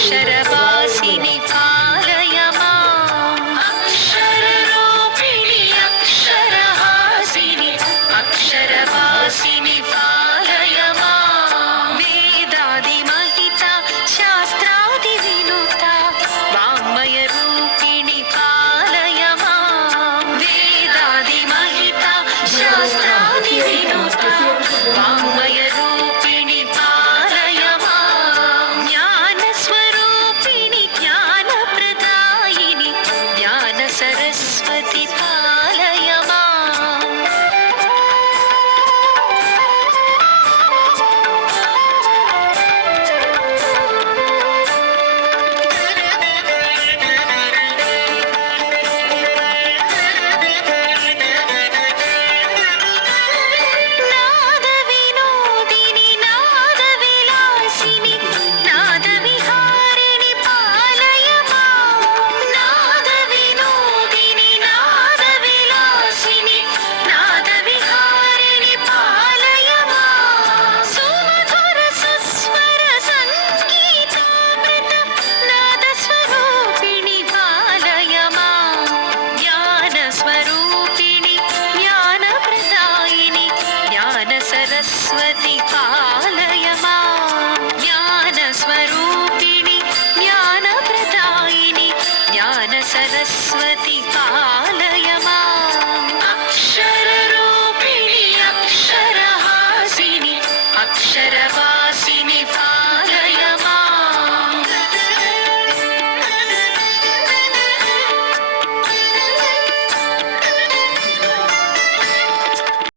अक्षरवासिनि पालय माम् अक्षररूपिणि अक्षरहासिनि अक्षरवासिनि पालय माम् वेदादिमहिता शास्त्रादिविनुता वाङ्मयरूपिणि पालय माम् वेदादिमहिता शास्त्रादिविनुता वाङ्मयरूपिणि पालय माम् ज्ञानस्वरूपिणि ज्ञानप्रदायिनि ज्ञानसरस्वति पालय माम् नादविनोदिनि नादविलासिनि नादविहारिणि पालय माम् नादविनोदिनि नादविलासिनि नादविहारिणि पालय माम् सुमधुर सुस्वर सङ्गीतामृत नादस्वरूपिणि पालय माम् ज्ञानस्वरूपिणि ज्ञानप्रदायिनि ज्ञानसरस्वति पालय